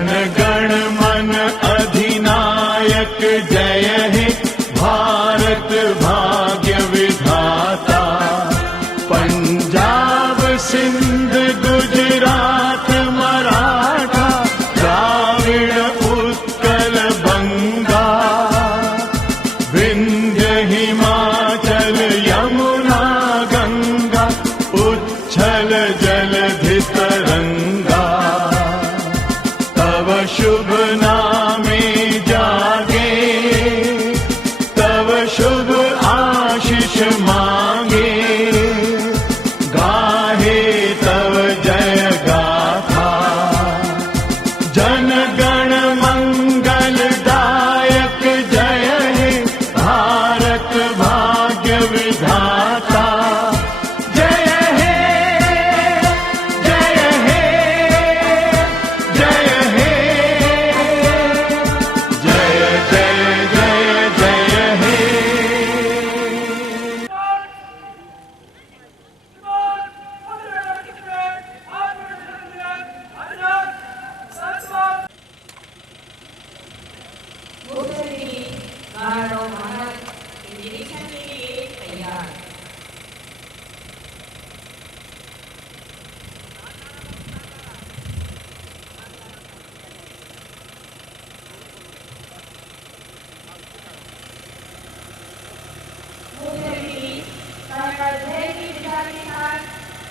जन गण मन अधिनायक जय हे भारत भाग्य विधाता। पंजाब सिंध गुजरात मराठा द्राविड़ उत्कल बंगा, विंध्य हिमाचल यमुना गंगा उच्छल जलधि तरंगा। तव शुभ नामे जागे, तव शुभ आशीष मांगे, गाहे तव जय गाथा। जन गण मंगल दायक जय हे भारत भाग्य विधाता। जय हे जय हे जय हे, जय जय जय जय हे। निरीक्षण के लिए तैयार।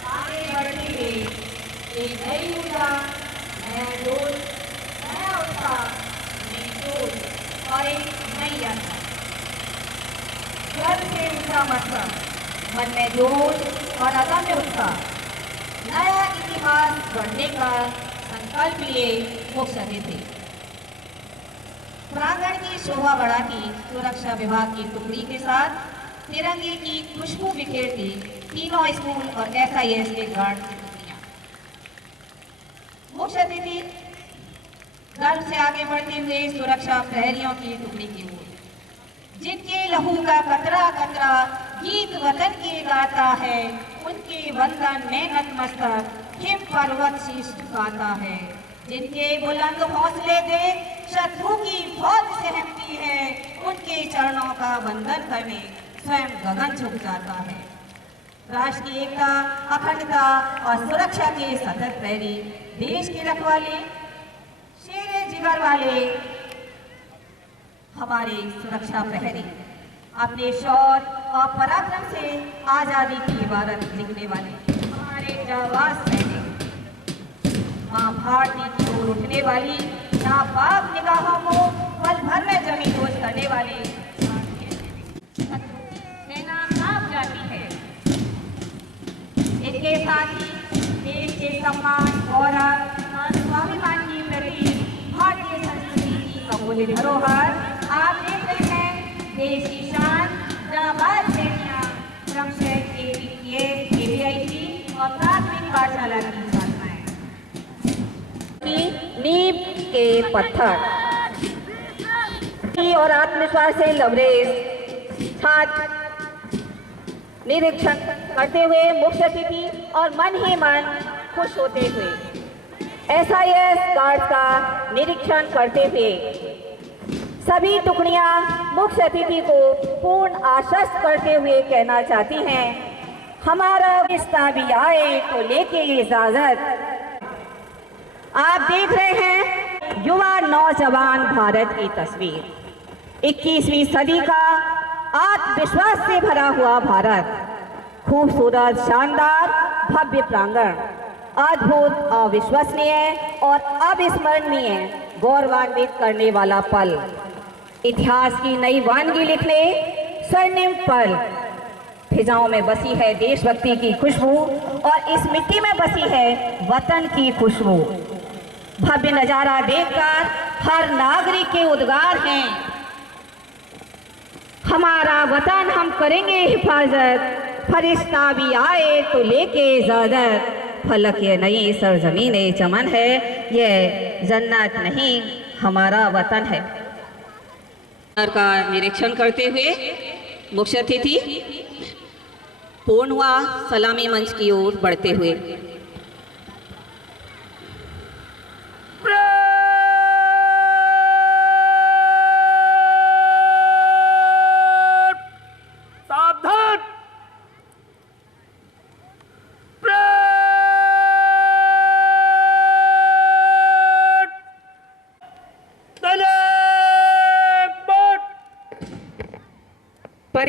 आगे बढ़ते हुए एक नई ऊर्जा, नया जोश, नया उत्साह, नई सोच और एक नई यात्रा। गर्व से ऊंचा मतलब, मन में जोश और अदम्य उत्साह, नया इतिहास गढ़ने का संकल्प लिए मुख्य अतिथि। प्रांगण की शोभा बढ़ाती सुरक्षा विभाग की टुकड़ी के साथ तिरंगे की खुशबू बिखेरती तीनों स्कूल और SIS के गार्ड की टुकड़ियां। मुख्य अतिथि गर्व से आगे बढ़ते हुए सुरक्षा प्रहरियों की टुकड़ी की ओर, जिनके लहू का कतरा कतरा गीत वतन के गाता है, उनके वंदन में नतमस्तक हिम पर्वत शीश झुकाता है। जिनके बुलंद हौसले देख शत्रु की फौज सहमती है, उनके चरणों का वंदन करने स्वयं गगन झुक जाता है। राष्ट्र की एकता, अखंडता और सुरक्षा के सतत प्रहरी, देश के रखवाले, शेरे जिगर वाले हमारे सुरक्षा प्रहरी, अपने शौर्य और पराक्रम से आजादी की इबारत लिखने वाले हमारे जाबाज सैनिक, मां भारती की ओर उठने वाली नापाक निगाहों को पल भर में जमीन दोज करने वाले सेना कांप जाती है। इसके साथ ही देश के सम्मान, गौरव और स्वाभिमान की प्रति भारतीय संस्कृति की अमूल्य धरोहर आप देख रहे हैं। देश की शान जाबाज सेना क्रमशः KVIT और प्राथमिक पाठशाला की छात्राएं नींव के पत्थर और आत्मविश्वास से लबरेज छात्र निरीक्षण करते हुए मुख्य अतिथि और मन ही मन खुश होते हुए SIS गार्ड का निरीक्षण करते हुए सभी टुकड़ियां मुख्य अतिथि को पूर्ण आश्वस्त करते हुए कहना चाहती हैं, हमारा रिश्ता भी आए तो लेके इजाजत। आप देख रहे हैं युवा नौजवान भारत की तस्वीर, 21वीं सदी का आत्मविश्वास से भरा हुआ भारत, खूबसूरत शानदार भव्य प्रांगण, अद्भुत अविश्वसनीय और अविस्मरणीय गौरवान्वित करने वाला पल, इतिहास की नई वानगी लिखने स्वर्णिम पल। फिजाओं में बसी है देशभक्ति की खुशबू और इस मिट्टी में बसी है वतन की खुशबू। भव्य नजारा देखकर हर नागरिक के उद्गार हैं, हमारा वतन हम करेंगे हिफाजत, फरिश्ता भी आए तो लेके इजाजत। फलक ये नई सरजमीन चमन है, ये जन्नत नहीं हमारा वतन है। का निरीक्षण करते हुए मुख्य अतिथि पूर्ण हुआ सलामी मंच की ओर बढ़ते हुए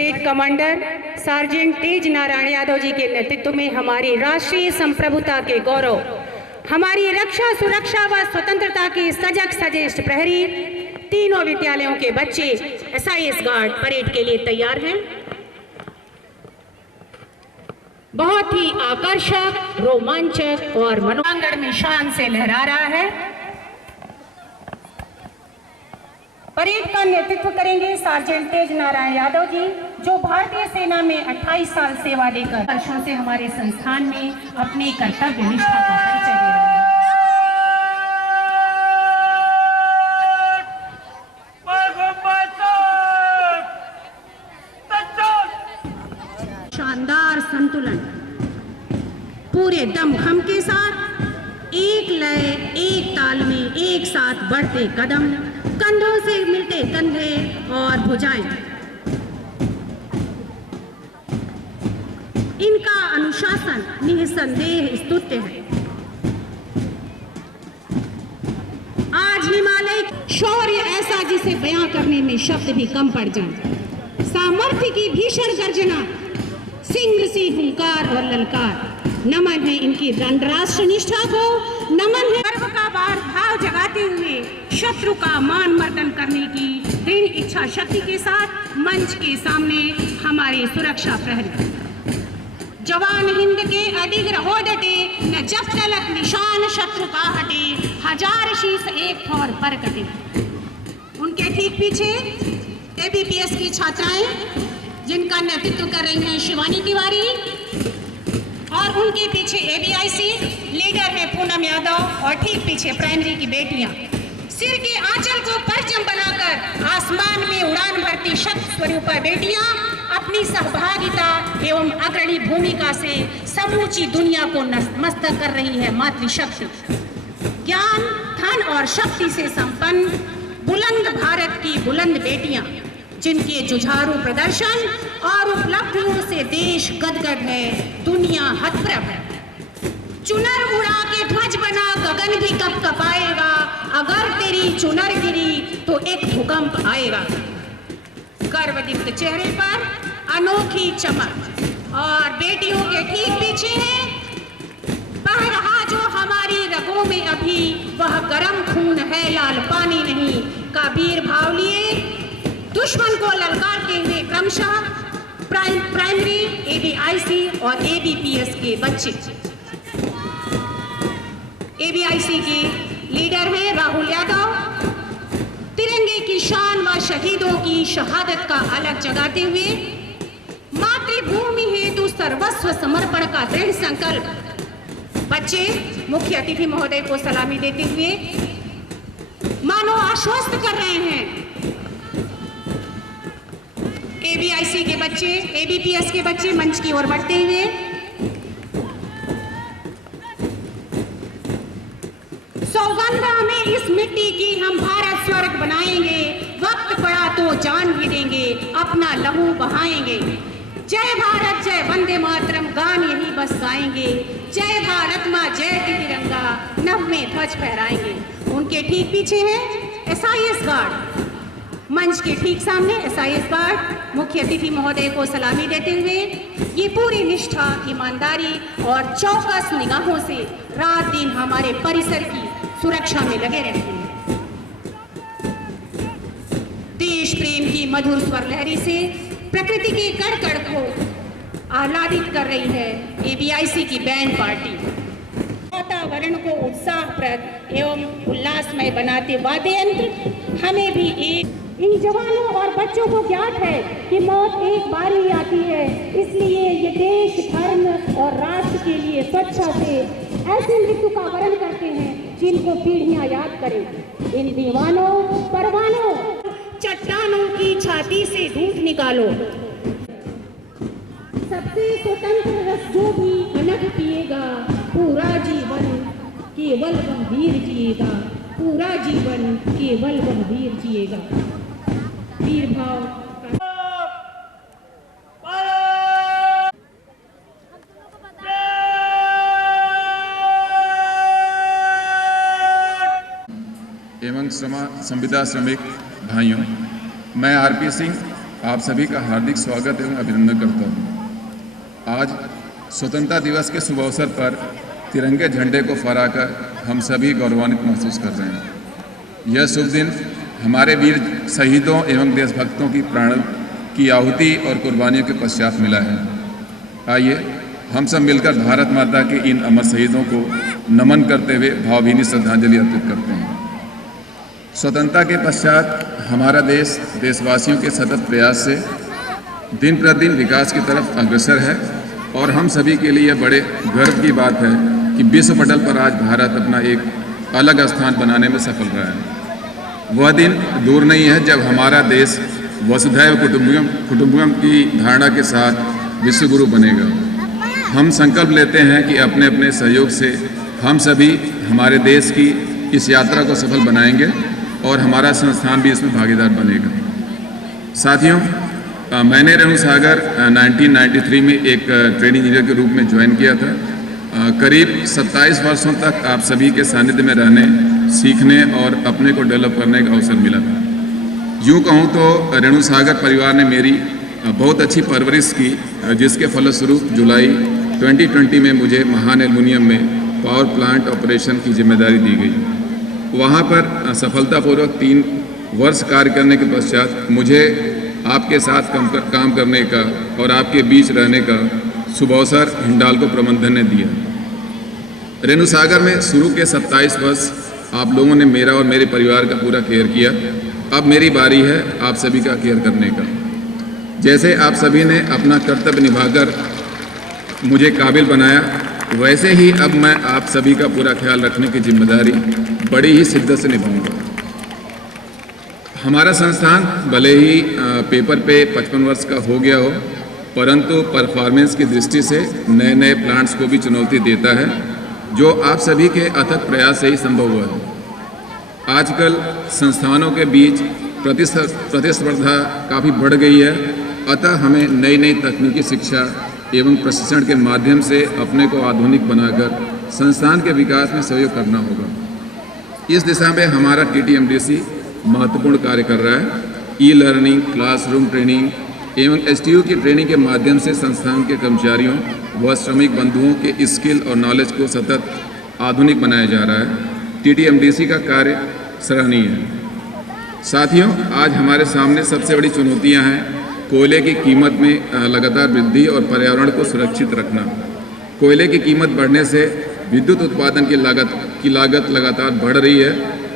परेड कमांडर सार्जेंट तेज नारायण यादव जी के नेतृत्व में हमारी राष्ट्रीय संप्रभुता के गौरव, हमारी रक्षा सुरक्षा व स्वतंत्रता के सजग सजेष्ठ प्रहरी तीनों विद्यालयों के बच्चे एसआईएस गार्ड परेड के लिए तैयार हैं। बहुत ही आकर्षक, रोमांचक और मनोरंजक में शान से लहरा रहा है। परेड का नेतृत्व करेंगे सार्जेंट तेज नारायण यादव जी, जो भारतीय सेना में 28 साल सेवा देकर वर्षों से हमारे संस्थान में अपने कर्तव्य निष्ठा का परिचय दे रहे हैं। शानदार संतुलन, पूरे दमखम के साथ एक लय, एक ताल में एक साथ बढ़ते कदम, कंधों से मिलते कंधे और भुजाएं, इनका अनुशासन निसंदेह स्तुत्य है। आज हिमालय शौर्य ऐसा जिसे बयां करने में शब्द भी कम पड़ जाए, सामर्थ्य की भीषण गर्जना, सिंह सी हुंकार और ललकार, नमन है इनकी राष्ट्र निष्ठा को, नमन है गर्व का भाव जगाते हुए शत्रु का मान मर्दन करने की दृढ़ इच्छा शक्ति के साथ मंच के सामने हमारे सुरक्षा प्रहरी। जवान हिंद के अडिग रहो डटे, न जब तलक निशान शत्रु का हटे, हजार शीश एक ठौर पर कटे। उनके ठीक पीछे एबीपीएस की छात्राएं जिनका नेतृत्व कर रही हैं शिवानी तिवारी, और उनके पीछे एबीआईसी लीडर है पूनम यादव, और ठीक पीछे प्राइमरी की बेटियां सिर के आंचल को परचम बनाकर आसमान में उड़ान भरती शक्ति स्वरूपा बेटियां अपनी सहभागिता एवं अग्रणी भूमिका से समूची दुनिया को नतमस्तक कर रही है मातृशक्ति। ज्ञान, धन और शक्ति से संपन्न बुलंद भारत की बुलंद बेटियां, जिनके जुझारू प्रदर्शन और उपलब्धियों से देश गदगद है, दुनिया हतप्रभ है। चुनर उड़ा के ध्वज बना गगन भी कब कपाएगा, अगर तेरी चुनर गिरी तो एक भूकंप आएगा। गर्वदीप्त चेहरे पर अनोखी चमक, और बेटियों के ठीक पीछे है बह रहा जो हमारी रगों में अभी वह गर्म खून है, लाल पानी नहीं का वीर भाव लिए दुश्मन को ललकारते हुए क्रमशः प्राइमरी, एबीआईसी और एबीपीएस के बच्चे। एबीआईसी के लीडर हैं राहुल यादव, तिरंगे की शान व शहीदों की शहादत का अलग जगाते हुए मातृभूमि हेतु सर्वस्व समर्पण का दृढ़ संकल्प बच्चे मुख्य अतिथि महोदय को सलामी देते हुए मानो आश्वस्त कर रहे हैं। एबीआईसी के बच्चे, एबीपीएस के बच्चे मंच की ओर बढ़ते हुए सौगंध हमें इस मिट्टी की, हम भारत स्वर्ग बनाएंगे, वक्त पड़ा तो जान भी देंगे, अपना लहू बहाएंगे। जय भारत जय वंदे मातरम गान यही बस गाएंगे, जय भारत माँ जय तिरंगा नभ में ध्वज फहराएंगे। उनके ठीक पीछे है एसआईएस गार्ड, मंच के ठीक सामने एसआईएस गार्ड मुख्य अतिथि महोदय को सलामी देते हुए ये पूरी निष्ठा, ईमानदारी और चौकस निगाहों से रात दिन हमारे परिसर की सुरक्षा में लगे रहते हैं। देश प्रेम की मधुर स्वर लहरी से प्रकृति के कण कण को आह्लादित कर रही है एबीआईसी की बैंड पार्टी। वातावरण को उत्साहप्रद एवं उल्लासमय बनाते वाद्य यंत्र हमें भी एक इन जवानों और बच्चों को ज्ञात है कि मौत एक बार ही आती है, इसलिए ये देश, धर्म और राष्ट्र के लिए स्वच्छता से ऐसे मृत्यु का वरण करते हैं जिनको पीढ़ियां याद करें। इन दीवानों, परवानों, चट्टानों की छाती से दूध निकालो। सबसे स्वतंत्र रस जो भी अनग पिएगा, पूरा जीवन केवल वह वीर जिएगा, पूरा जीवन केवल वह वीर जिएगा। वीर भाव एवं संविदा श्रमिक भाइयों, मैं आरपी सिंह आप सभी का हार्दिक स्वागत एवं अभिनंदन करता हूँ। आज स्वतंत्रता दिवस के शुभ अवसर पर तिरंगे झंडे को फहराकर हम सभी गौरवान्वित महसूस कर रहे हैं। यह शुभ दिन हमारे वीर शहीदों एवं देशभक्तों की प्राण की आहुति और कुर्बानियों के पश्चात मिला है। आइए हम सब मिलकर भारत माता के इन अमर शहीदों को नमन करते हुए भावभीनी श्रद्धांजलि अर्पित करते हैं। स्वतंत्रता के पश्चात हमारा देश देशवासियों के सतत प्रयास से दिन प्रतिदिन विकास की तरफ अग्रसर है और हम सभी के लिए बड़े गर्व की बात है कि विश्व पटल पर आज भारत अपना एक अलग स्थान बनाने में सफल रहा है। वह दिन दूर नहीं है जब हमारा देश वसुधैव कुटुंबकम की धारणा के साथ विश्वगुरु बनेगा। हम संकल्प लेते हैं कि अपने अपने सहयोग से हम सभी हमारे देश की इस यात्रा को सफल बनाएंगे और हमारा संस्थान भी इसमें भागीदार बनेगा। साथियों, मैंने रेणु सागर 1993 में एक ट्रेनिंग इंजीनियर के रूप में ज्वाइन किया था। करीब 27 वर्षों तक आप सभी के सानिध्य में रहने, सीखने और अपने को डेवलप करने का अवसर मिला। यूँ कहूँ तो रेणु सागर परिवार ने मेरी बहुत अच्छी परवरिश की, जिसके फलस्वरूप जुलाई 2020 में मुझे महान एल्युमिनियम में पावर प्लांट ऑपरेशन की जिम्मेदारी दी गई। वहाँ पर सफलतापूर्वक 3 वर्ष कार्य करने के पश्चात मुझे आपके साथ काम करने का और आपके बीच रहने का शुभ अवसर हिंडाल्को प्रबंधन ने दिया। रेणु सागर में शुरू के 27 वर्ष आप लोगों ने मेरा और मेरे परिवार का पूरा केयर किया। अब मेरी बारी है आप सभी का केयर करने का। जैसे आप सभी ने अपना कर्तव्य निभाकर मुझे काबिल बनाया, वैसे ही अब मैं आप सभी का पूरा ख्याल रखने की जिम्मेदारी बड़ी ही शिद्दत से निभाऊंगा। हमारा संस्थान भले ही पेपर पे 55 वर्ष का हो गया हो, परंतु परफॉर्मेंस की दृष्टि से नए नए प्लांट्स को भी चुनौती देता है, जो आप सभी के अथक प्रयास से ही संभव हुआ है। आजकल संस्थानों के बीच प्रतिस्पर्धा काफ़ी बढ़ गई है, अतः हमें नई नई तकनीकी शिक्षा एवं प्रशिक्षण के माध्यम से अपने को आधुनिक बनाकर संस्थान के विकास में सहयोग करना होगा। इस दिशा में हमारा TTMDC महत्वपूर्ण कार्य कर रहा है। ई-लर्निंग, क्लासरूम ट्रेनिंग एवं STU की ट्रेनिंग के माध्यम से संस्थान के कर्मचारियों व श्रमिक बंधुओं के स्किल और नॉलेज को सतत आधुनिक बनाया जा रहा है। TTMDC का कार्य सराहनीय है। साथियों, आज हमारे सामने सबसे बड़ी चुनौतियां हैं कोयले की कीमत में लगातार वृद्धि और पर्यावरण को सुरक्षित रखना। कोयले की कीमत बढ़ने से विद्युत उत्पादन की लागत लगातार बढ़ रही है,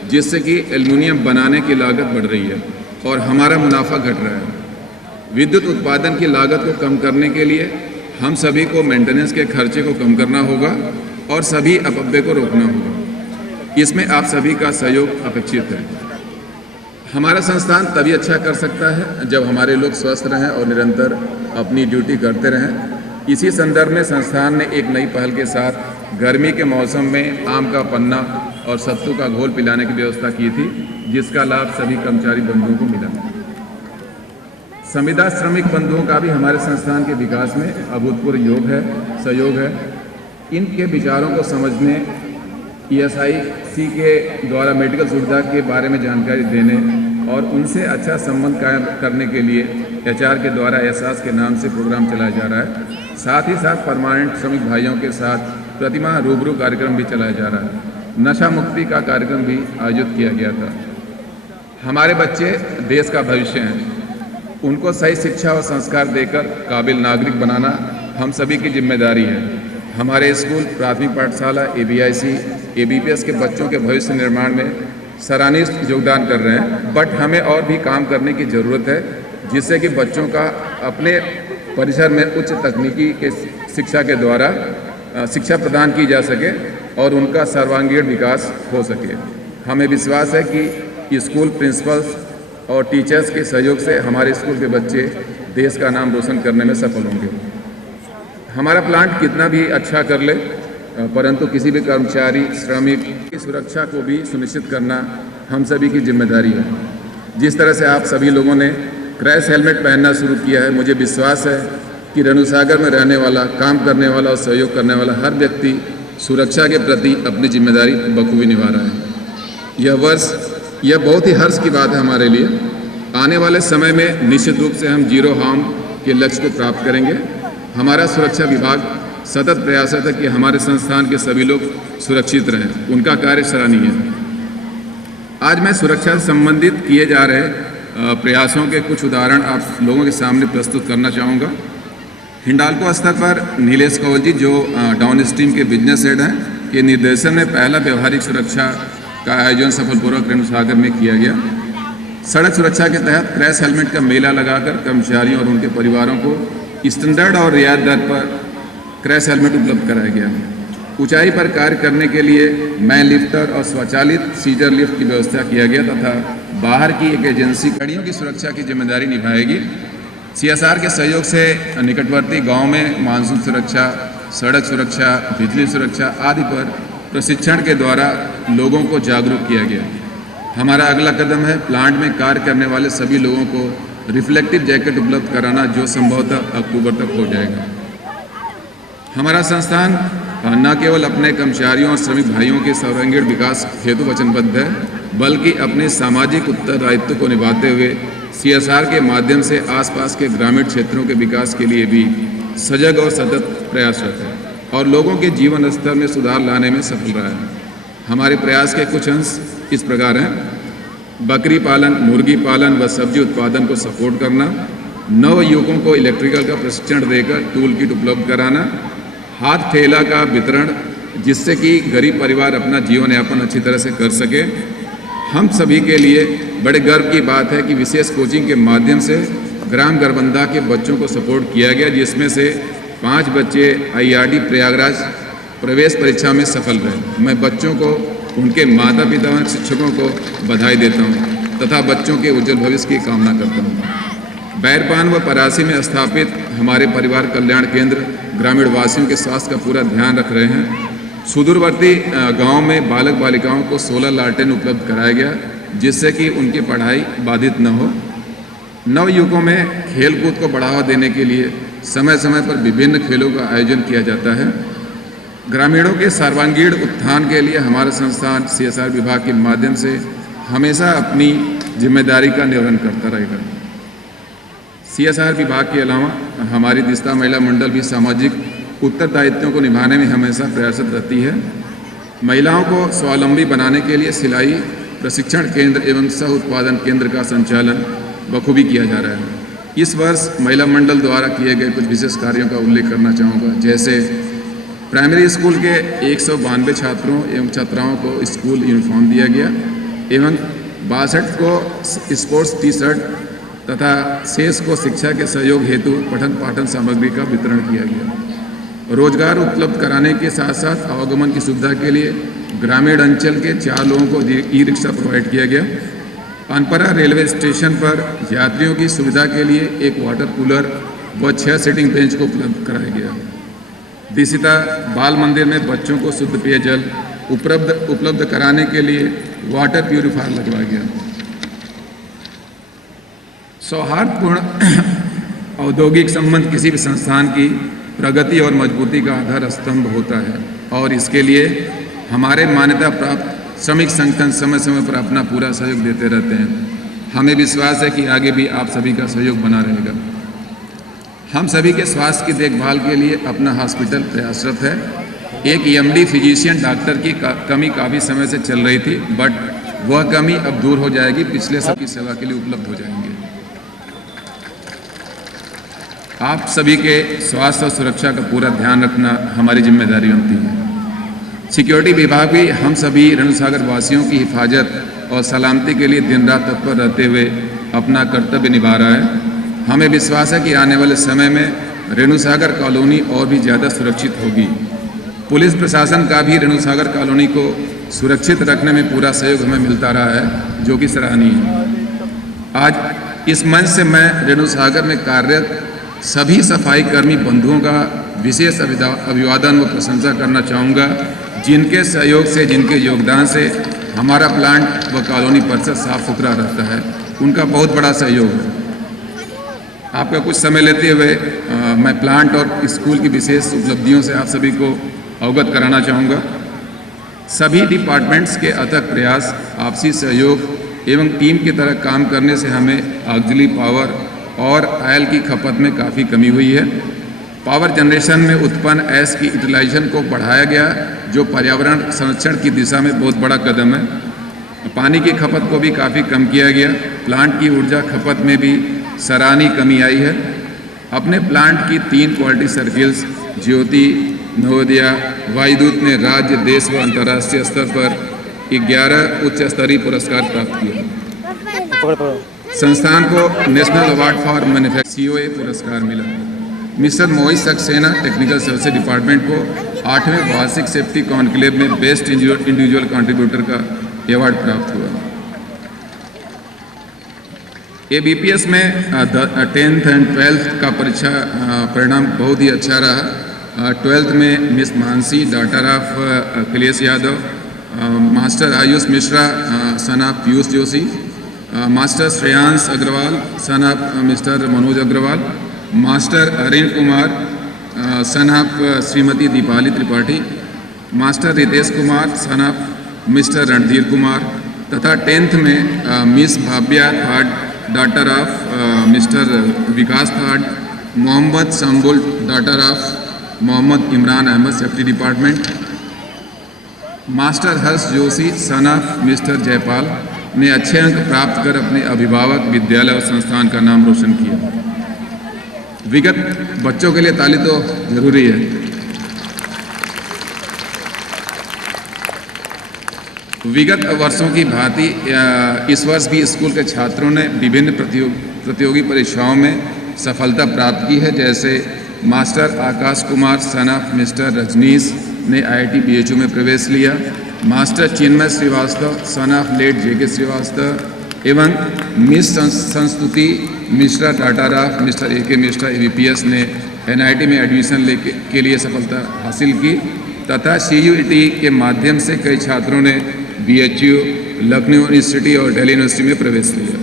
जिससे कि एल्युमिनियम बनाने की लागत बढ़ रही है और हमारा मुनाफा घट रहा है। विद्युत उत्पादन की लागत को कम करने के लिए हम सभी को मेंटेनेंस के खर्चे को कम करना होगा और सभी अपव्यय को रोकना होगा। इसमें आप सभी का सहयोग अपेक्षित है। हमारा संस्थान तभी अच्छा कर सकता है जब हमारे लोग स्वस्थ रहें और निरंतर अपनी ड्यूटी करते रहें। इसी संदर्भ में संस्थान ने एक नई पहल के साथ गर्मी के मौसम में आम का पन्ना और सत्तू का घोल पिलाने की व्यवस्था की थी, जिसका लाभ सभी कर्मचारी बंधुओं को मिला। संविदा श्रमिक बंधुओं का भी हमारे संस्थान के विकास में अभूतपूर्व सहयोग है। इनके विचारों को समझने, ESIC के द्वारा मेडिकल सुविधा के बारे में जानकारी देने और उनसे अच्छा संबंध कायम करने के लिए HR के द्वारा एहसास के नाम से प्रोग्राम चलाया जा रहा है। साथ ही साथ परमानेंट श्रमिक भाइयों के साथ प्रतिमाह रूबरू कार्यक्रम भी चलाया जा रहा है। नशा मुक्ति का कार्यक्रम भी आयोजित किया गया था। हमारे बच्चे देश का भविष्य हैं। उनको सही शिक्षा और संस्कार देकर काबिल नागरिक बनाना हम सभी की जिम्मेदारी है। हमारे स्कूल, प्राथमिक पाठशाला, ABIC, ABPS के बच्चों के भविष्य निर्माण में सराहनीय योगदान कर रहे हैं, बट हमें और भी काम करने की ज़रूरत है, जिससे कि बच्चों का अपने परिसर में उच्च तकनीकी के शिक्षा के द्वारा शिक्षा प्रदान की जा सके और उनका सर्वांगीण विकास हो सके। हमें विश्वास है कि स्कूल प्रिंसिपल्स और टीचर्स के सहयोग से हमारे स्कूल के बच्चे देश का नाम रोशन करने में सफल होंगे। हमारा प्लांट कितना भी अच्छा कर ले, परंतु किसी भी कर्मचारी, श्रमिक की सुरक्षा को भी सुनिश्चित करना हम सभी की जिम्मेदारी है। जिस तरह से आप सभी लोगों ने क्रैश हेलमेट पहनना शुरू किया है, मुझे विश्वास है कि रेणु सागर में रहने वाला, काम करने वाला और सहयोग करने वाला हर व्यक्ति सुरक्षा के प्रति अपनी जिम्मेदारी बखूबी निभा रहा है। यह बहुत ही हर्ष की बात है हमारे लिए आने वाले समय में निश्चित रूप से हम जीरो हार्म के लक्ष्य को प्राप्त करेंगे। हमारा सुरक्षा विभाग सतत प्रयासरत है कि हमारे संस्थान के सभी लोग सुरक्षित रहें। उनका कार्य सराहनीय है। आज मैं सुरक्षा से संबंधित किए जा रहे प्रयासों के कुछ उदाहरण आप लोगों के सामने प्रस्तुत करना चाहूँगा। हिंडाल्को स्तर पर नीलेश कंवल जी जो डाउन स्ट्रीम के बिजनेस हेड हैं, के निर्देशन में पहला व्यवहारिक सुरक्षा का आयोजन सफलपूर्वक रेणु सागर में किया गया। सड़क सुरक्षा के तहत क्रैश हेलमेट का मेला लगाकर कर्मचारियों और उनके परिवारों को स्टैंडर्ड और रियायत दर पर क्रैश हेलमेट उपलब्ध कराया गया। ऊंचाई पर कार्य करने के लिए मैन लिफ्टर और स्वचालित सीजर लिफ्ट की व्यवस्था किया गया तथा बाहर की एक एजेंसी गाड़ियों की सुरक्षा की जिम्मेदारी निभाएगी। CSR के सहयोग से निकटवर्ती गांव में मानसून सुरक्षा, सड़क सुरक्षा, बिजली सुरक्षा आदि पर प्रशिक्षण के द्वारा लोगों को जागरूक किया गया। हमारा अगला कदम है प्लांट में कार्य करने वाले सभी लोगों को रिफ्लेक्टिव जैकेट उपलब्ध कराना, जो संभवतः अक्टूबर तक हो जाएगा। हमारा संस्थान न केवल अपने कर्मचारियों और श्रमिक भाइयों के सर्वांगीण विकास हेतु वचनबद्ध है, बल्कि अपने सामाजिक उत्तरदायित्व को निभाते हुए CSR के माध्यम से आसपास के ग्रामीण क्षेत्रों के विकास के लिए भी सजग और सतत प्रयासरत है और लोगों के जीवन स्तर में सुधार लाने में सफल रहा है। हमारे प्रयास के कुछ अंश इस प्रकार हैं: बकरी पालन, मुर्गी पालन व सब्जी उत्पादन को सपोर्ट करना, नव युवकों को इलेक्ट्रिकल का प्रशिक्षण देकर टूल किट उपलब्ध कराना, हाथ ठेला का वितरण जिससे कि गरीब परिवार अपना जीवन यापन अच्छी तरह से कर सके। हम सभी के लिए बड़े गर्व की बात है कि विशेष कोचिंग के माध्यम से ग्राम गरबंदा के बच्चों को सपोर्ट किया गया, जिसमें से 5 बच्चे IRD प्रयागराज प्रवेश परीक्षा में सफल रहे। मैं बच्चों को, उनके माता पिता और शिक्षकों को बधाई देता हूँ तथा बच्चों के उज्जवल भविष्य की कामना करता हूँ। बैरपान व परासी में स्थापित हमारे परिवार कल्याण केंद्र ग्रामीण वासियों के स्वास्थ्य का पूरा ध्यान रख रहे हैं। सुदूरवर्ती गांव में बालक बालिकाओं को 16 लालटेन उपलब्ध कराया गया, जिससे कि उनकी पढ़ाई बाधित न हो। नव युवकों में खेलकूद को बढ़ावा देने के लिए समय समय पर विभिन्न खेलों का आयोजन किया जाता है। ग्रामीणों के सर्वांगीण उत्थान के लिए हमारा संस्थान CSR विभाग के माध्यम से हमेशा अपनी जिम्मेदारी का निर्वहन करता रहेगा। CSR विभाग के अलावा हमारी दिस्ता महिला मंडल भी सामाजिक उत्तरदायित्वों को निभाने में हमेशा प्रयासरत रहती है। महिलाओं को स्वावलंबी बनाने के लिए सिलाई प्रशिक्षण केंद्र एवं सह उत्पादन केंद्र का संचालन बखूबी किया जा रहा है। इस वर्ष महिला मंडल द्वारा किए गए कुछ विशेष कार्यों का उल्लेख करना चाहूँगा, जैसे प्राइमरी स्कूल के 192 छात्रों एवं छात्राओं को स्कूल यूनिफॉर्म दिया गया एवं 62 को स्पोर्ट्स टी-शर्ट तथा शेष को शिक्षा के सहयोग हेतु पठन पाठन सामग्री का वितरण किया गया। रोजगार उपलब्ध कराने के साथ साथ आवागमन की सुविधा के लिए ग्रामीण अंचल के 4 लोगों को ई-रिक्शा प्रोवाइड किया गया। अनपरा रेलवे स्टेशन पर यात्रियों की सुविधा के लिए एक वाटर कूलर व 6 सीटिंग बेंच को उपलब्ध कराया गया। दिसिता बाल मंदिर में बच्चों को शुद्ध पेयजल उपलब्ध कराने के लिए वाटर प्यूरिफायर लगवाया गया। सौहार्दपूर्ण औद्योगिक संबंध किसी भी संस्थान की प्रगति और मजबूती का आधार स्तंभ होता है और इसके लिए हमारे मान्यता प्राप्त श्रमिक संगठन समय समय पर अपना पूरा सहयोग देते रहते हैं। हमें विश्वास है कि आगे भी आप सभी का सहयोग बना रहेगा। हम सभी के स्वास्थ्य की देखभाल के लिए अपना हॉस्पिटल प्रयासरत है। एक EMD फिजिशियन डॉक्टर की कमी काफ़ी समय से चल रही थी, बट वह कमी अब दूर हो जाएगी। पिछले सबकी सेवा के लिए उपलब्ध हो जाएंगे। आप सभी के स्वास्थ्य और सुरक्षा का पूरा ध्यान रखना हमारी जिम्मेदारी बनती है। सिक्योरिटी विभाग भी हम सभी रेणु सागर वासियों की हिफाजत और सलामती के लिए दिन रात तत्पर रहते हुए अपना कर्तव्य निभा रहा है। हमें विश्वास है कि आने वाले समय में रेणु सागर कॉलोनी और भी ज़्यादा सुरक्षित होगी। पुलिस प्रशासन का भी रेणु सागर कॉलोनी को सुरक्षित रखने में पूरा सहयोग हमें मिलता रहा है, जो कि सराहनीय है। आज इस मंच से मैं रेणु सागर में कार्यरत सभी सफाई कर्मी बंधुओं का विशेष अभिवादन व प्रशंसा करना चाहूँगा, जिनके सहयोग से, जिनके योगदान से हमारा प्लांट व कॉलोनी परिसर साफ सुथरा रहता है। उनका बहुत बड़ा सहयोग है। आपका कुछ समय लेते हुए मैं प्लांट और स्कूल की विशेष उपलब्धियों से आप सभी को अवगत कराना चाहूँगा। सभी डिपार्टमेंट्स के अथक प्रयास, आपसी सहयोग एवं टीम की तरह काम करने से हमें ऑक्सिलरी पावर और ऑयल की खपत में काफ़ी कमी हुई है। पावर जनरेशन में उत्पन्न गैस की यूटिलाइजेशन को बढ़ाया गया, जो पर्यावरण संरक्षण की दिशा में बहुत बड़ा कदम है। पानी की खपत को भी काफ़ी कम किया गया। प्लांट की ऊर्जा खपत में भी सराहनीय कमी आई है। अपने प्लांट की 3 क्वालिटी सर्किल्स ज्योति, नवोदया, वायुदूत ने राज्य, देश व अंतर्राष्ट्रीय स्तर पर 11 उच्च स्तरीय पुरस्कार प्राप्त किए। संस्थान को national award for manufacturing COA पुरस्कार मिला। मिस्टर मोहित सक्सेना टेक्निकल सर्विसेज डिपार्टमेंट को 8वें वार्षिक सेफ्टी कॉन्क्लेव में बेस्ट इंडिविजुअल कंट्रीब्यूटर का अवार्ड प्राप्त हुआ। ABPS में 10th एंड 12th का परीक्षा परिणाम बहुत ही अच्छा रहा। 12th में miss Mansi daughter of Akhilesh Yadav, master Ayush Mishra son of Piyush Joshi, master Shreyansh Agarwal son of mister Manoj Agarwal, master Arin Kumar son of Shrimati Deepali Tripathi, master Ritesh Kumar son of mister Randhir Kumar तथा 10th में miss Bhavya Thad daughter of mister Vikas Thad, Mohammad Sambul daughter of Mohammad Imran Ahmed safety department, master Harsh Joshi son of mister Jaipal ने अच्छे अंक प्राप्त कर अपने अभिभावक, विद्यालय और संस्थान का नाम रोशन किया। विगत बच्चों के लिए ताली तो जरूरी है। विगत वर्षों की भांति इस वर्ष भी स्कूल के छात्रों ने विभिन्न प्रतियोगी परीक्षाओं में सफलता प्राप्त की है। जैसे master Akash Kumar son of mister Rajneesh ने IIT BHU में प्रवेश लिया, master Chinmay Srivastava son of late JK Srivastava एवं miss Sanstuti Mishra daughter of mister AK Mishra ABPS ने NIT में एडमिशन के लिए सफलता हासिल की तथा CUET के माध्यम से कई छात्रों ने BHU, लखनऊ यूनिवर्सिटी और दिल्ली यूनिवर्सिटी में प्रवेश लिया।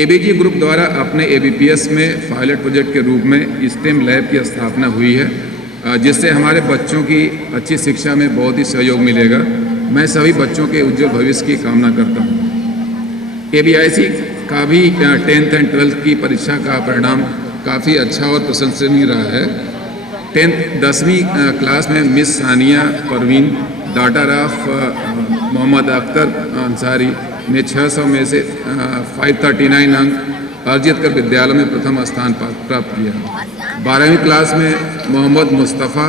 ABG ग्रुप द्वारा अपने ABPS में पायलट प्रोजेक्ट के रूप में STEM लैब की स्थापना हुई है, जिससे हमारे बच्चों की अच्छी शिक्षा में बहुत ही सहयोग मिलेगा। मैं सभी बच्चों के उज्जवल भविष्य की कामना करता हूँ। ABIC का भी 10th एंड 12th की परीक्षा का परिणाम काफ़ी अच्छा और प्रशंसनीय रहा है। 10वीं क्लास में miss Sania Parveen daughter of Mohammad Akhtar Ansari ने 600 में से 539 अंक अर्जित कर विद्यालय में प्रथम स्थान प्राप्त किया। 12वीं क्लास में Mohammad Mustafa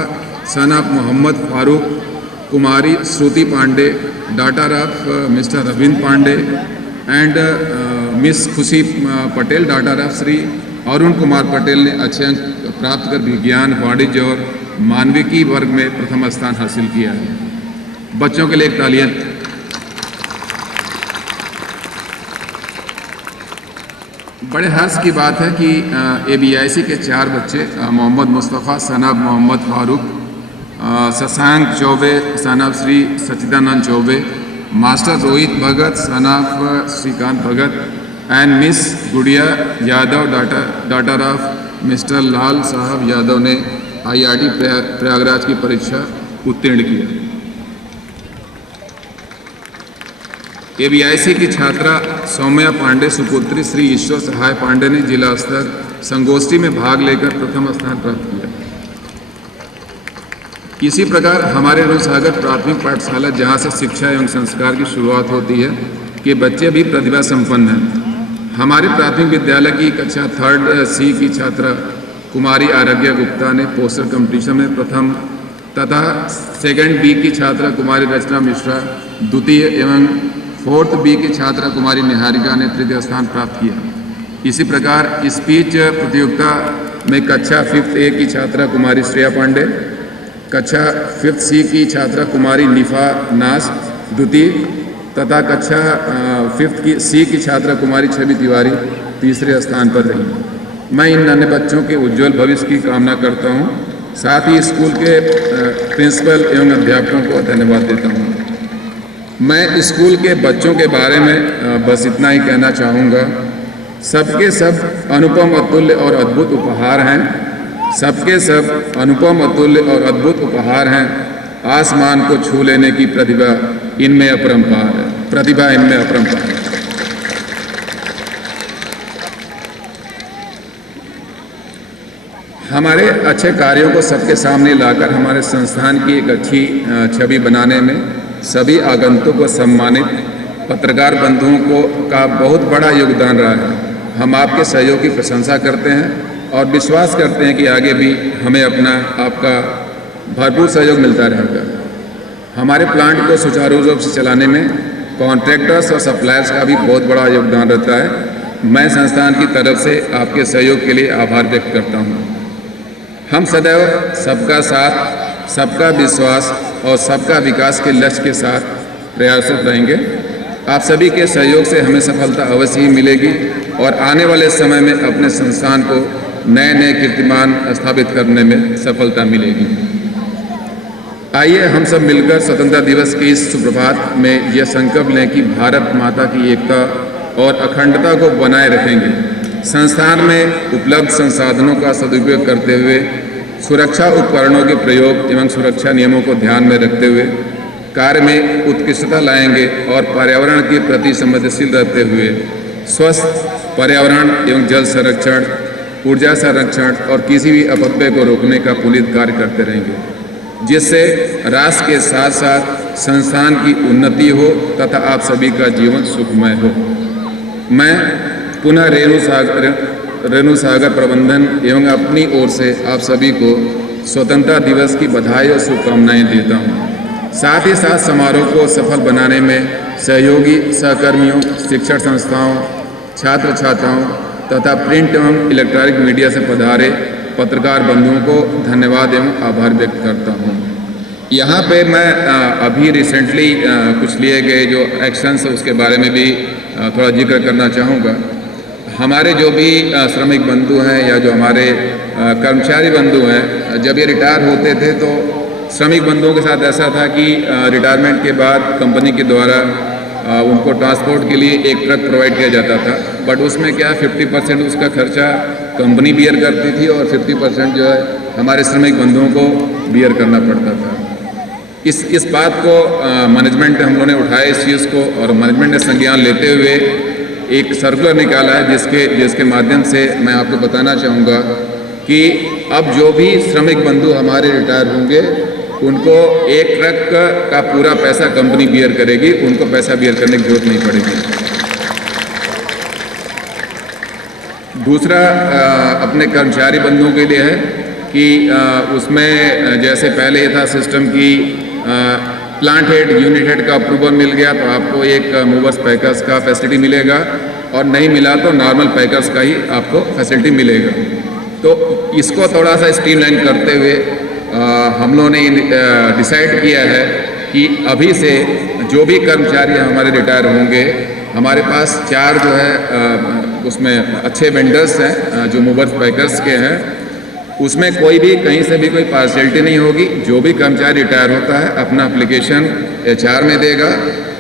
son of Mohammad Farooq Kumari Shruti Pandey daughter of mister Ravindra Pandey and miss Khushi Patel daughter of Shri Arun Kumar Patel ने अच्छे अंक प्राप्त कर विज्ञान, वाणिज्य और मानविकी वर्ग में प्रथम स्थान हासिल किया है। बच्चों के लिए एक तालियां। बड़े हर्ष की बात है कि ABIC के 4 बच्चे Mohammad Mustafa son of Mohammad Farooq, Shashank Chaubey son of Shri Sachchidanand Chaubey, master Rohit Bhagat son of Shrikant Bhagat and miss Gudiya Yadav daughter of mister Lal Sahab Yadav ने IIT प्रयागराज की परीक्षा उत्तीर्ण किया। ABIC की छात्रा सौम्या पांडे सुपुत्री श्री ईश्वर सहाय पांडे ने जिला स्तर संगोष्ठी में भाग लेकर प्रथम स्थान प्राप्त किया। इसी प्रकार हमारे अनुसागर प्राथमिक पाठशाला, जहां से शिक्षा एवं संस्कार की शुरुआत होती है, के बच्चे भी प्रतिभा संपन्न हैं। हमारे प्राथमिक विद्यालय की कक्षा 3rd C की छात्रा कुमारी आराध्या गुप्ता ने पोस्टर कंपटीशन में प्रथम तथा 2nd B की छात्रा कुमारी रचना मिश्रा द्वितीय एवं 4th B की छात्रा कुमारी निहारिका ने तृतीय स्थान प्राप्त किया। इसी प्रकार स्पीच प्रतियोगिता में कक्षा 5th A की छात्रा कुमारी श्रेया पांडे, कक्षा 5th C की छात्रा कुमारी निफा नास द्वितीय तथा कक्षा 5th C की छात्रा कुमारी छवि तिवारी तीसरे स्थान पर रही। मैं इन अन्य बच्चों के उज्जवल भविष्य की कामना करता हूँ। साथ ही स्कूल के प्रिंसिपल एवं अध्यापकों को धन्यवाद देता हूँ। मैं स्कूल के बच्चों के बारे में बस इतना ही कहना चाहूँगा। सबके सब अनुपम, अतुल्य और अद्भुत उपहार हैं। सबके सब अनुपम, अतुल्य और अद्भुत उपहार हैं। आसमान को छू लेने की प्रतिभा इनमें अपरंपार है। प्रतिभा इनमें अपरंपार है। हमारे अच्छे कार्यों को सबके सामने लाकर हमारे संस्थान की एक अच्छी छवि बनाने में सभी आगंतुक को सम्मानित पत्रकार बंधुओं को का बहुत बड़ा योगदान रहा है। हम आपके सहयोग की प्रशंसा करते हैं और विश्वास करते हैं कि आगे भी हमें आपका भरपूर सहयोग मिलता रहेगा। हमारे प्लांट को सुचारू रूप से चलाने में कॉन्ट्रैक्टर्स और सप्लायर्स का भी बहुत बड़ा योगदान रहता है। मैं संस्थान की तरफ से आपके सहयोग के लिए आभार व्यक्त करता हूँ। हम सदैव सबका साथ, सबका विश्वास और सबका विकास के लक्ष्य के साथ प्रयासरत रहेंगे। आप सभी के सहयोग से हमें सफलता अवश्य ही मिलेगी और आने वाले समय में अपने संस्थान को नए नए कीर्तिमान स्थापित करने में सफलता मिलेगी। आइए हम सब मिलकर स्वतंत्रता दिवस के इस सुप्रभात में यह संकल्प लें कि भारत माता की एकता और अखंडता को बनाए रखेंगे। संस्थान में उपलब्ध संसाधनों का सदुपयोग करते हुए सुरक्षा उपकरणों के प्रयोग एवं सुरक्षा नियमों को ध्यान में रखते हुए कार्य में उत्कृष्टता लाएंगे और पर्यावरण के प्रति संवेदनशील रहते हुए स्वस्थ पर्यावरण एवं जल संरक्षण, ऊर्जा संरक्षण और किसी भी अपव्यय को रोकने का पुनीत कार्य करते रहेंगे, जिससे राष्ट्र के साथ साथ संस्थान की उन्नति हो तथा आप सभी का जीवन सुखमय हो। मैं पुनः रेणु सागर प्रबंधन एवं अपनी ओर से आप सभी को स्वतंत्रता दिवस की बधाई और शुभकामनाएं देता हूं। साथ ही साथ समारोह को सफल बनाने में सहयोगी सहकर्मियों, शिक्षण संस्थाओं, छात्र छात्राओं तथा प्रिंट एवं इलेक्ट्रॉनिक मीडिया से पधारे पत्रकार बंधुओं को धन्यवाद एवं आभार व्यक्त करता हूं। यहाँ पे मैं अभी रिसेंटली कुछ लिए गए जो एक्शंस उसके बारे में भी थोड़ा जिक्र करना चाहूँगा। हमारे जो भी श्रमिक बंधु हैं या जो हमारे कर्मचारी बंधु हैं, जब ये रिटायर होते थे तो श्रमिक बंधुओं के साथ ऐसा था कि रिटायरमेंट के बाद कंपनी के द्वारा उनको ट्रांसपोर्ट के लिए एक ट्रक प्रोवाइड किया जाता था, बट उसमें क्या 50% उसका खर्चा कंपनी बियर करती थी और 50% जो है हमारे श्रमिक बंधुओं को बियर करना पड़ता था। इस बात को मैनेजमेंट हम लोगों ने उठाया इस चीज़ को, और मैनेजमेंट ने संज्ञान लेते हुए एक सर्कुलर निकाला है जिसके माध्यम से मैं आपको बताना चाहूँगा कि अब जो भी श्रमिक बंधु हमारे रिटायर होंगे उनको एक ट्रक का पूरा पैसा कंपनी बियर करेगी, उनको पैसा बियर करने की जरूरत नहीं पड़ेगी। दूसरा अपने कर्मचारी बंधुओं के लिए है कि उसमें जैसे पहले ये था सिस्टम की प्लांट हेड, यूनिट हेड का अप्रूवल मिल गया तो आपको एक मूवर्स पैकर्स का फैसिलिटी मिलेगा, और नहीं मिला तो नॉर्मल पैकर्स का ही आपको फैसिलिटी मिलेगा। तो इसको थोड़ा सा स्ट्रीमलाइन करते हुए हम लोगों ने डिसाइड किया है कि अभी से जो भी कर्मचारी हमारे रिटायर होंगे, हमारे पास 4 जो है उसमें अच्छे वेंडर्स हैं जो मूवर्स पैकर्स के हैं, उसमें कोई भी कहीं से भी कोई पार्शियलिटी नहीं होगी। जो भी कर्मचारी रिटायर होता है अपना एप्लीकेशन HR में देगा,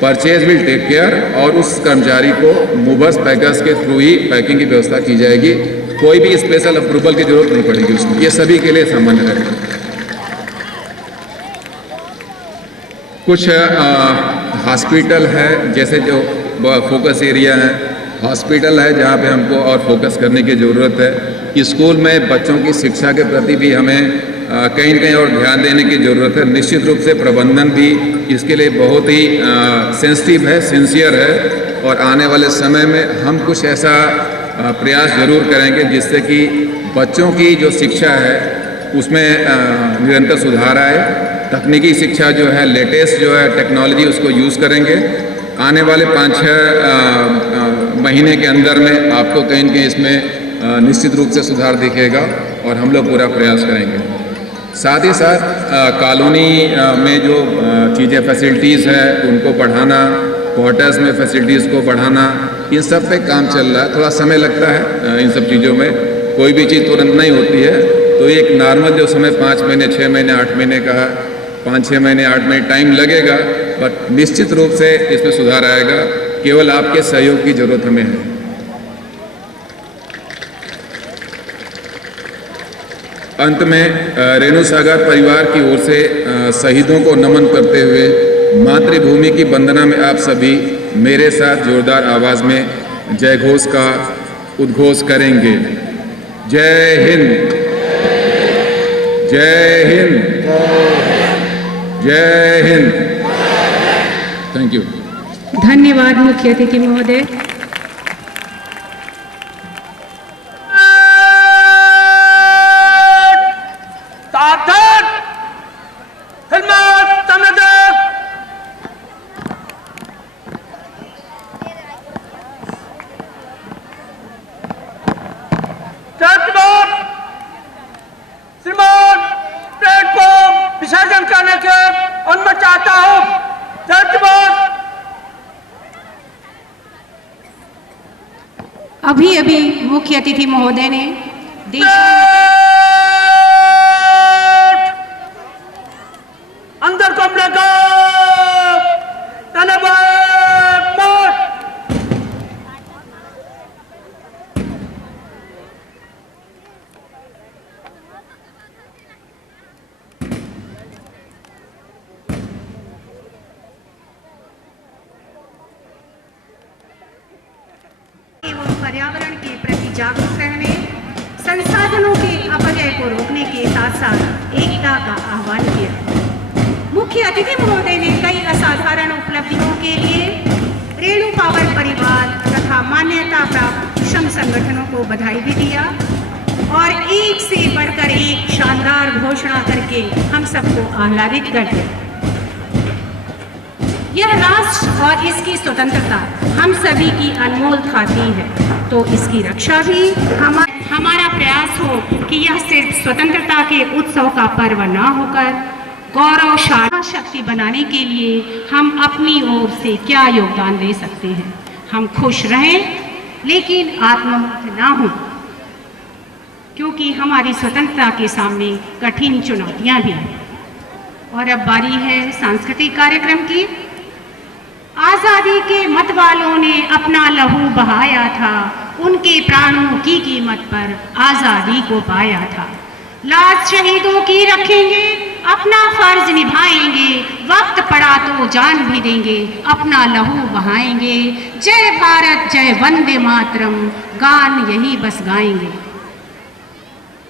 परचेज विल टेक केयर, और उस कर्मचारी को मूवर्स पैकर्स के थ्रू ही पैकिंग की व्यवस्था की जाएगी। कोई भी स्पेशल अप्रूवल की जरूरत नहीं पड़ेगी उसमें, ये सभी के लिए सामान्य रहेगा। कुछ हॉस्पिटल है, जैसे जो फोकस एरिया है, हॉस्पिटल है जहाँ पे हमको और फोकस करने की ज़रूरत है। स्कूल में बच्चों की शिक्षा के प्रति भी हमें कहीं न कहीं और ध्यान देने की ज़रूरत है। निश्चित रूप से प्रबंधन भी इसके लिए बहुत ही सेंसिटिव है, सिंसियर है, और आने वाले समय में हम कुछ ऐसा प्रयास जरूर करेंगे जिससे कि बच्चों की जो शिक्षा है उसमें निरंतर सुधार आए। तकनीकी शिक्षा जो है, लेटेस्ट जो है टेक्नोलॉजी, उसको यूज़ करेंगे। आने वाले 5-6 महीने के अंदर में आपको कहीं न कहीं इसमें निश्चित रूप से सुधार दिखेगा और हम लोग पूरा प्रयास करेंगे। साथ ही साथ कॉलोनी में जो चीज़ें फैसिलिटीज़ हैं उनको बढ़ाना, क्वार्टर्स में फैसिलिटीज़ को बढ़ाना, इन सब पे काम चल रहा है। थोड़ा समय लगता है इन सब चीज़ों में, कोई भी चीज़ तुरंत नहीं होती है। तो एक नॉर्मल जो समय 5 महीने, 6 महीने, 8 महीने का, 5-6 महीने, 8 महीने टाइम लगेगा, बट निश्चित रूप से इसमें सुधार आएगा। केवल आपके सहयोग की जरूरत हमें है। अंत में रेणु सागर परिवार की ओर से शहीदों को नमन करते हुए मातृभूमि की वंदना में आप सभी मेरे साथ जोरदार आवाज में जय घोष का उद्घोष करेंगे। जय हिंद, जय हिंद, जय हिंद। Thank you. धन्यवाद मुख्य अतिथि महोदय। विसर्जन करने के अनुमति चाहता हूँ। अभी अभी मुख्य अतिथि महोदय ने देश अंदर कमरे का धन्यवाद मोट। पर्यावरण के प्रति जागरूक रहने, संसाधनों के अपव्यय को रोकने के साथ साथ एकता का आह्वान किया। मुख्य अतिथि महोदय ने कई असाधारण उपलब्धियों के लिए रेणु पावर परिवार तथा मान्यता प्राप्त श्रम संगठनों को बधाई भी दिया और एक से बढ़कर एक शानदार घोषणा करके हम सबको आह्लादित कर दिया। यह राष्ट्र और इसकी स्वतंत्रता हम सभी की अनमोल थाती है, तो इसकी रक्षा भी हमारा प्रयास हो कि यह सिर्फ स्वतंत्रता के उत्सव का पर्व न होकर गौरवशाली शक्ति बनाने के लिए हम अपनी ओर से क्या योगदान दे सकते हैं। हम खुश रहें लेकिन आत्ममुक्त ना हों, क्योंकि हमारी स्वतंत्रता के सामने कठिन चुनौतियां भी हैं। और अब बारी है सांस्कृतिक कार्यक्रम की। आज़ादी के मतवालों ने अपना लहू बहाया था, उनके प्राणों की कीमत पर आज़ादी को पाया था। लाज शहीदों की रखेंगे, अपना फर्ज निभाएंगे, वक्त पड़ा तो जान भी देंगे, अपना लहू बहाएंगे। जय भारत जय वंदे मातरम गान यही बस गाएंगे।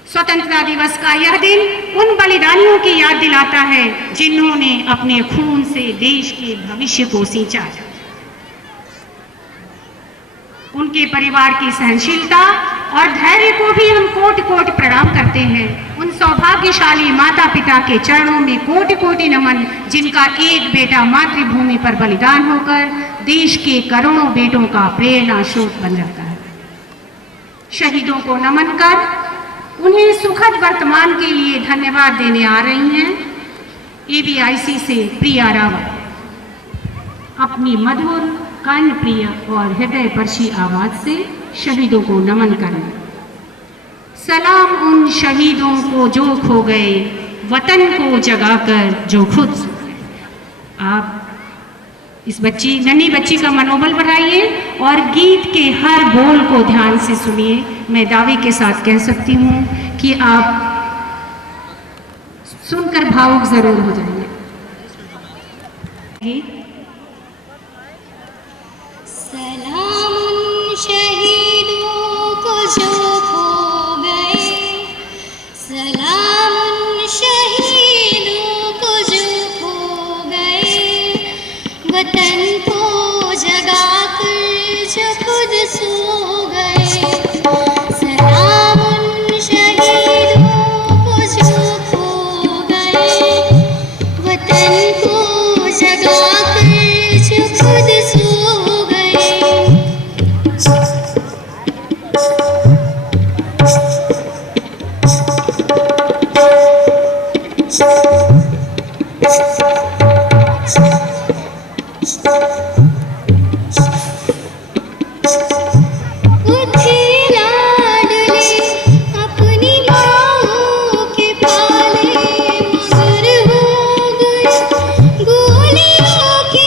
स्वतंत्रता दिवस का यह दिन उन बलिदानियों की याद दिलाता है जिन्होंने अपने खून से देश के भविष्य को सींचा। उनके परिवार की सहनशीलता और धैर्य को भी हम कोटि कोटि प्रणाम करते हैं। उन सौभाग्यशाली माता पिता के चरणों में कोटि कोटि नमन, जिनका एक बेटा मातृभूमि पर बलिदान होकर देश के करोड़ों बेटों का प्रेरणा स्रोत बन जाता है। शहीदों को नमन कर उन्हें सुखद वर्तमान के लिए धन्यवाद देने आ रही हैं ABIC से प्रिया रावत। अपनी मधुर, कर्णप्रिय और हृदयस्पर्शी आवाज से शहीदों को नमन करें। सलाम उन शहीदों को जो खो गए, वतन को जगाकर जो खुद सो गए। आप इस नन्ही बच्ची का मनोबल बढ़ाइए और गीत के हर बोल को ध्यान से सुनिए। मैं दावे के साथ कह सकती हूँ कि आप सुनकर भावुक जरूर हो जाएंगे। सलाम उन शहीदों को जो खो गए, सलाम उन शहीदों को जो खो गए, वतन को जगाकर जो खुद सो गए। सलाम उन शहीदों को जो खो गए, वतन को जगाकर जो खुद सो गए। के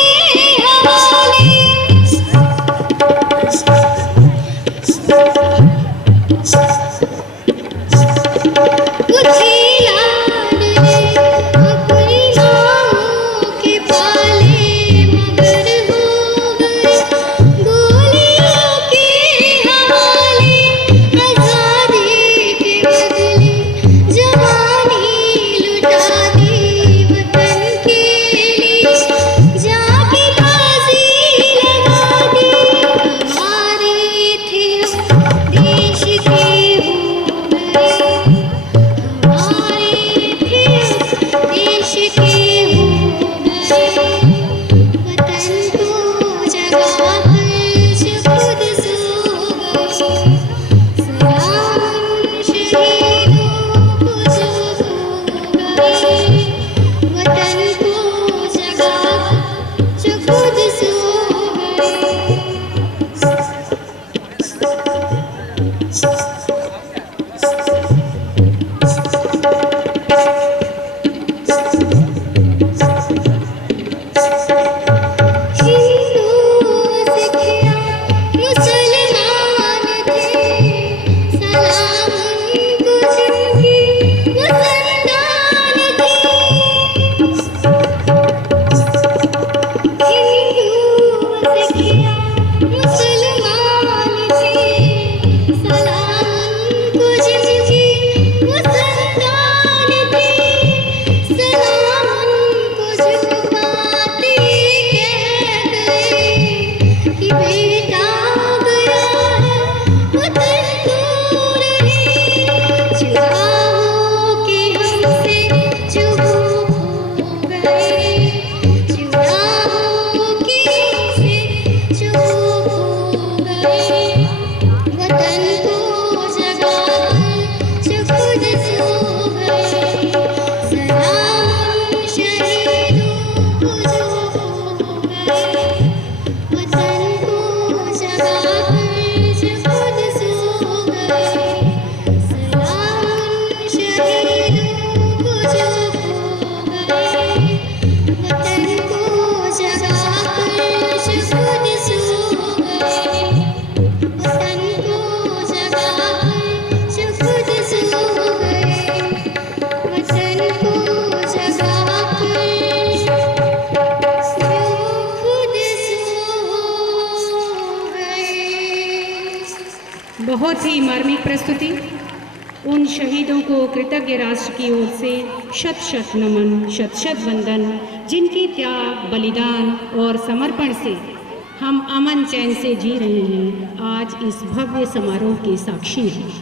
बहुत ही मार्मिक प्रस्तुति। उन शहीदों को कृतज्ञ राष्ट्र की ओर से शत शत नमन, शत शत वंदन, जिनकी त्याग, बलिदान और समर्पण से हम अमन चैन से जी रहे हैं, आज इस भव्य समारोह के साक्षी हैं।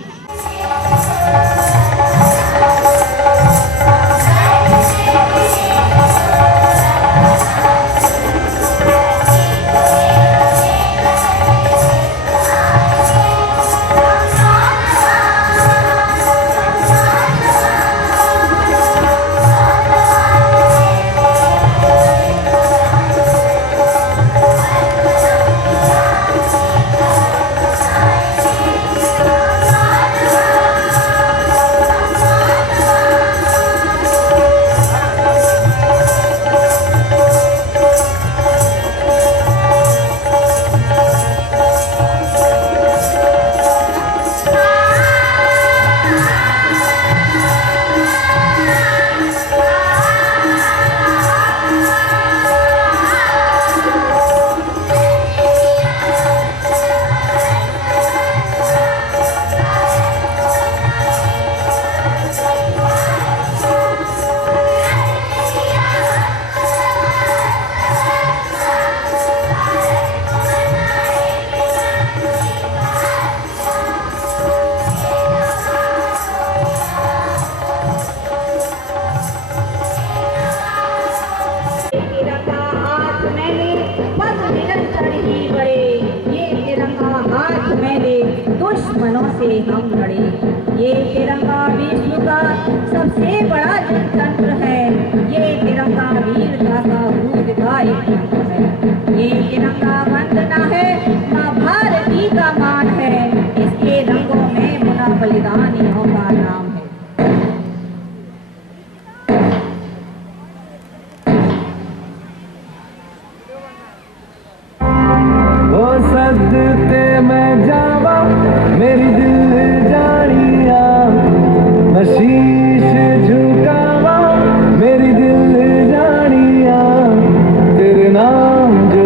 दुश्मनों से हम लड़े। ये तिरंगा विश्व का सबसे बड़ा जनतंत्र है। ये तिरंगा वीरता का दूध का एक यंत्र है। ये तिरंगा वंदना है, माँ भारती का मान है। इसके रंगों में मुना बलिदानियों का नाम है। वो सदते मैं जावा मेरी दिल जानिया, मैं शीश झुकावा मेरी दिल जानिया, तेरे नाम जो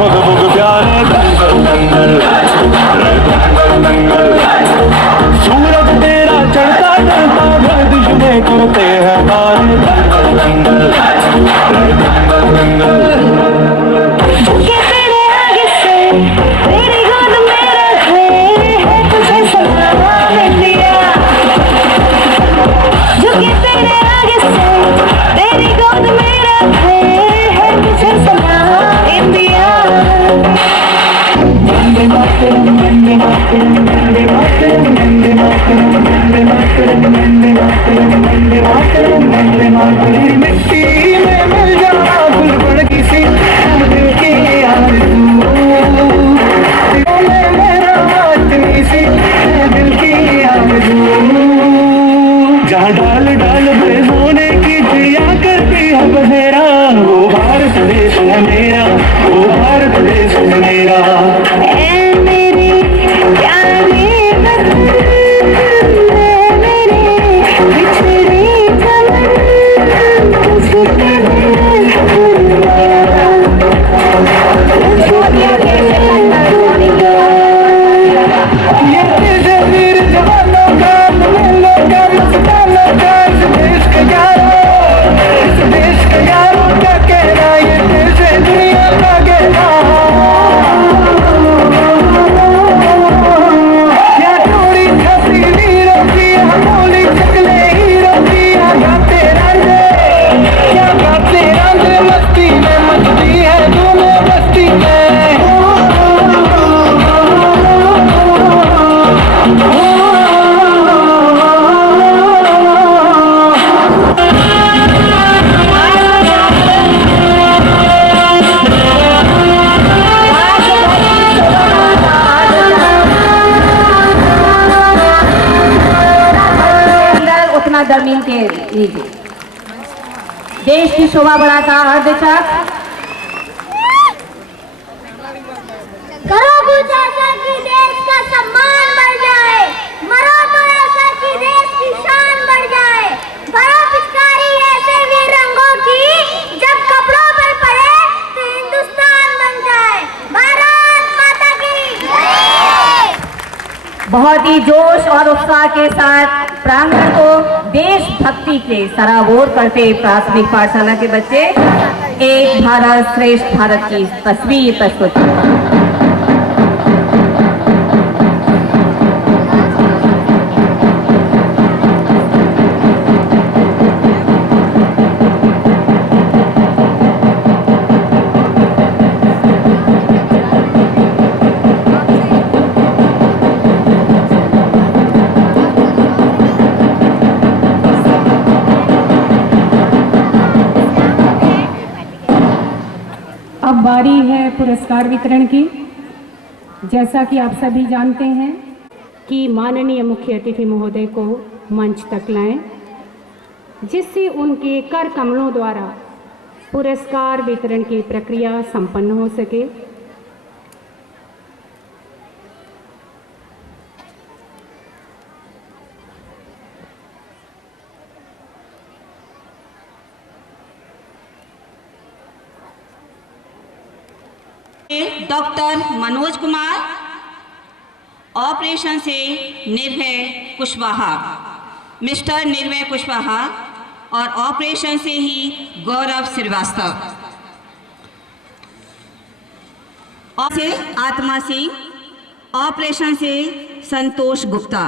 बुग बुग प्यारे दंगल दंगल दंगल दंगल। सूरज तेरा चढ़ता चढ़ता गर्दिश में करते हैं मारे दंगल दंगल दंगल दंगल। झुके तेरे आगे से तेरी गोद में रखे है तुझे सलाम इंडिया। झुके तेरे आगे से तेरी गोद में रखे है तुझे सलाम इंडिया। वंदे मातरम वंदे मातरम वंदे मातरम वंदे मातरम वंदे मातरम वंदे मातरम वंदे मातरम वंदे मातरम। मिट्टी में मिल जाना फूल बन किसी दिल की आरज़ू। दिल में मेरा इतनी सी दिल की आरज़ू। जहाँ डाल डाल पे सोने की चिड़िया करती है बसेरा, वो भारत देश है मेरा, वो भारत देश है मेरा। ऐ मेरे प्यारे वतन मेरे बिछड़े चमन तुझसे ये तेरे वीर जवानों का मिलो का मस्तानों का इस देश के यारों, इस देश के यारों का कहना ये तेरे दुनिया का कहना। क्या जोड़ी छपी वीरों की, बोली चकले हीरों की, गाते रंगे क्या गाते रंगे मस्ती में मस्ती है दोनों मस्ती में। उतना जमीन के लीजिए। देश की शोभा बढ़ाता अर्धचक्र। करो कुछ ऐसा कि देश का सम्मान बढ़ जाए, मरो तो ऐसा कि देश की शान बढ़ जाए। भरो पिचकारी ऐसे वीर रंगों की, जब कपड़ों पर पड़े तो हिंदुस्तान बन जाए। भारत माता की जय। बहुत ही जोश और उत्साह के साथ प्रांगण को देशभक्ति के सराबोर करते प्राथमिक पाठशाला के बच्चे एक भारत श्रेष्ठ भारत की तस्वीर प्रस्तुत की। अब बारी है पुरस्कार वितरण की। जैसा कि आप सभी जानते हैं कि माननीय मुख्य अतिथि महोदय को मंच तक लाएं, जिससे उनके कर कमलों द्वारा पुरस्कार वितरण की प्रक्रिया संपन्न हो सके। डॉक्टर मनोज कुमार, ऑपरेशन से निर्भय कुशवाहा, मिस्टर निर्भय कुशवाहा, और ऑपरेशन से ही गौरव श्रीवास्तव, और से आत्मा सिंह, ऑपरेशन से संतोष गुप्ता।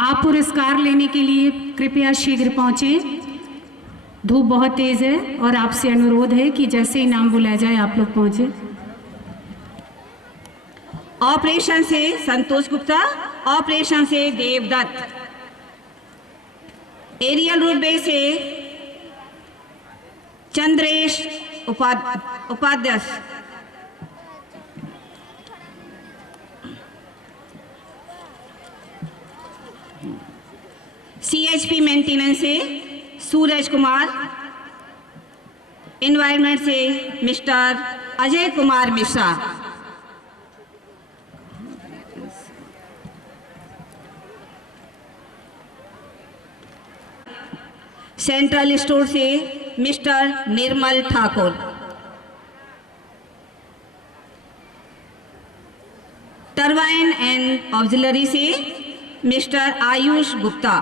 आप पुरस्कार लेने के लिए कृपया शीघ्र पहुंचें। धूप बहुत तेज है और आपसे अनुरोध है कि जैसे ही नाम बुलाया जाए आप लोग पहुंचे। ऑपरेशन से संतोष गुप्ता, ऑपरेशन से देवदत्त, एरियल रोडवे से चंद्रेश उपाध्याय, CHP मेंटेनेंस से सूरज कुमार, एनवायरनमेंट से mister Ajay Kumar Mishra, central store से मिस्टर निर्मल ठाकुर, ऑक्सिलरी से मिस्टर आयुष गुप्ता।